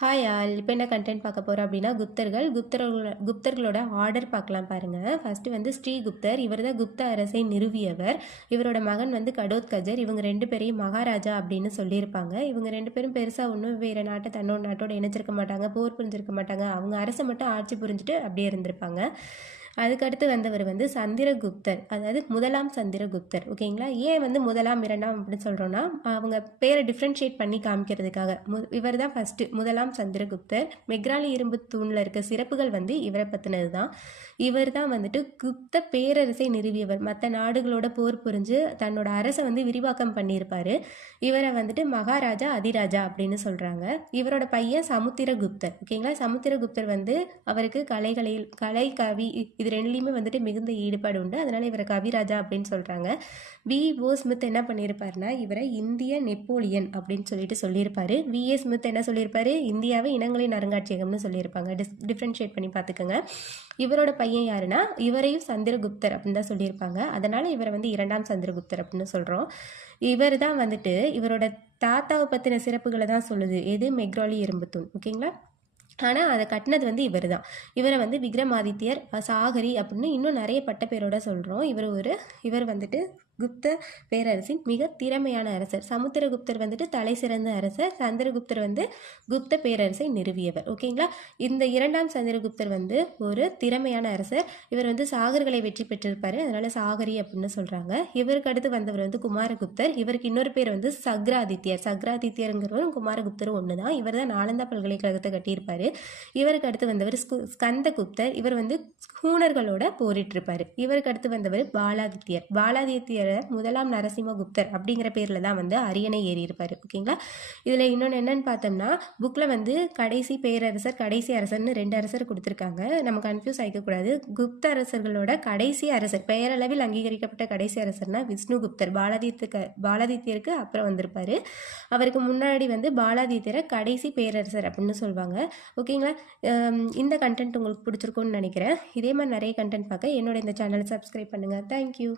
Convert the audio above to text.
Hi all. இப்போ என்ன content பார்க்க போகிறோம் அப்படின்னா குப்தர்களோட ஆர்டர் பார்க்கலாம் பாருங்கள். ஃபஸ்ட்டு வந்து ஸ்ரீகுப்தர். இவர் தான் குப்த அரசை நிறுவியவர். இவரோட மகன் வந்து கடோத்கஜர். இவங்க ரெண்டு பேரையும் மகாராஜா அப்படின்னு சொல்லியிருப்பாங்க. இவங்க ரெண்டு பேரும் பெருசாக ஒன்றும் வேறு நாட்டை தன்னோட நாட்டோட இணைச்சிருக்க மாட்டாங்க, போர் புரிஞ்சிருக்க மாட்டாங்க. அவங்க அரசை மட்டும் ஆட்சி புரிஞ்சுட்டு அப்படியே இருந்திருப்பாங்க. அதுக்கடுத்து வந்தவர் வந்து சந்திரகுப்தர், அதாவது முதலாம் சந்திரகுப்தர். ஓகேங்களா? ஏன் வந்து முதலாம் இரண்டாம் அப்படின்னு சொல்கிறோன்னா அவங்க பேரை டிஃப்ரென்ஷியேட் பண்ணி காமிக்கிறதுக்காக. இவர் தான் ஃபஸ்ட்டு முதலாம் சந்திரகுப்தர். மெக்ராலி இரும்பு தூணில் இருக்க சிறப்புகள் வந்து இவரை பற்றினது தான். இவர் தான் வந்துட்டு குப்த பேரரசை நிறுவியவர். மற்ற நாடுகளோட போர் புரிஞ்சு தன்னோட அரசை வந்து விரிவாக்கம் பண்ணியிருப்பார். இவரை வந்துட்டு மகாராஜா அதிராஜா அப்படின்னு சொல்கிறாங்க. இவரோட பையன் சமுத்திரகுப்தர். ஓகேங்களா? சமுத்திரகுப்தர் வந்து அவருக்கு கலை கவி இது ரெண்டுலேயுமே வந்துட்டு மிகுந்த ஈடுபாடு உண்டு. அதனால இவரை கவிராஜா அப்படின்னு சொல்கிறாங்க. V.O. ஸ்மித் என்ன பண்ணியிருப்பாருன்னா இவரை இந்திய நெப்போலியன் அப்படின்னு சொல்லியிருப்பாரு. V.A. ஸ்மித் என்ன சொல்லியிருப்பாரு? இந்தியாவை இனங்களின் அருங்காட்சியகம்னு சொல்லியிருப்பாங்க. டிஃப்ரென்ஷியேட் பண்ணி பார்த்துக்கோங்க. இவரோட பையன் யாருன்னா இவரையும் சந்திரகுப்தர் அப்படின்னு தான் சொல்லியிருப்பாங்க. அதனால இவரை வந்து இரண்டாம் சந்திரகுப்தர் அப்படின்னு சொல்கிறோம். இவர் தான் வந்துட்டு இவரோட தாத்தாவை பற்றின சிறப்புகளை தான் சொல்லுது. எது? மெக்ராலி இரும்புத்தூண். ஓகேங்களா? ஆனால் அதை கட்டினது வந்து இவர் தான். இவரை வந்து விக்ரமாதித்யர், சாகரி அப்படின்னு இன்னும் நிறைய பட்ட பேரோட சொல்கிறோம். இவர் வந்துட்டு குப்த பேரரசின் மிக திறமையான அரசர். சமுத்திரகுப்தர் வந்துட்டு தலை சிறந்த அரசர். சந்திரகுப்தர் வந்து குப்த பேரரசை நிறுவியவர். ஓகேங்களா? இந்த இரண்டாம் சந்திரகுப்தர் வந்து ஒரு திறமையான அரசர். இவர் வந்து சாகர்களை வெற்றி பெற்றிருப்பார். அதனால சாகரி அப்படின்னு சொல்கிறாங்க. இவருக்கு அடுத்து வந்தவர் வந்து குமாரகுப்தர். இவருக்கு இன்னொரு பேர் வந்து சக்ராதித்யர். சக்ராதித்யருங்கிறவரும் குமாரகுப்தரும் ஒன்று தான். இவர் தான் நாலந்தா பல்கலைக்கழகத்தை கட்டியிருப்பார். இவருக்கு அடுத்து வந்தவர் ஸ்கந்தகுப்தர். இவர் வந்து ஹூணர்களோட போரிட்டிருப்பார். இவருக்கு அடுத்து வந்தவர் பாலாதித்யர் முதலாம் நரசிம்மகுப்தர் அப்படிங்கிற பேரில் தான் வந்து அரியணை ஏறி இருப்பார். ஓகேங்களா? இதில் இன்னொன்று என்னன்னு பார்த்தோம்னா புக்கில் வந்து கடைசி பேரரசர், கடைசி அரசர்னு ரெண்டு அரசர் கொடுத்துருக்காங்க. நம்ம கன்ஃபியூஸ் ஆகிக்கக்கூடாது. குப்த அரசர்களோட கடைசி அரசர், பெயரளவில் அங்கீகரிக்கப்பட்ட கடைசி அரசர்னா விஷ்ணுகுப்தர். பாலாதித்யருக்கு அப்புறம் வந்திருப்பார். அவருக்கு முன்னாடி வந்து பாலாதித்யரை கடைசி பேரரசர் அப்படின்னு சொல்லுவாங்க. ஓகேங்களா? இந்த கண்டென்ட் உங்களுக்கு பிடிச்சிருக்கும்னு நினைக்கிறேன். இதே மாதிரி நிறைய கண்டென்ட் பார்க்க என்னோட இந்த சேனலை சப்ஸ்கிரைப் பண்ணுங்கள். தேங்க்யூ.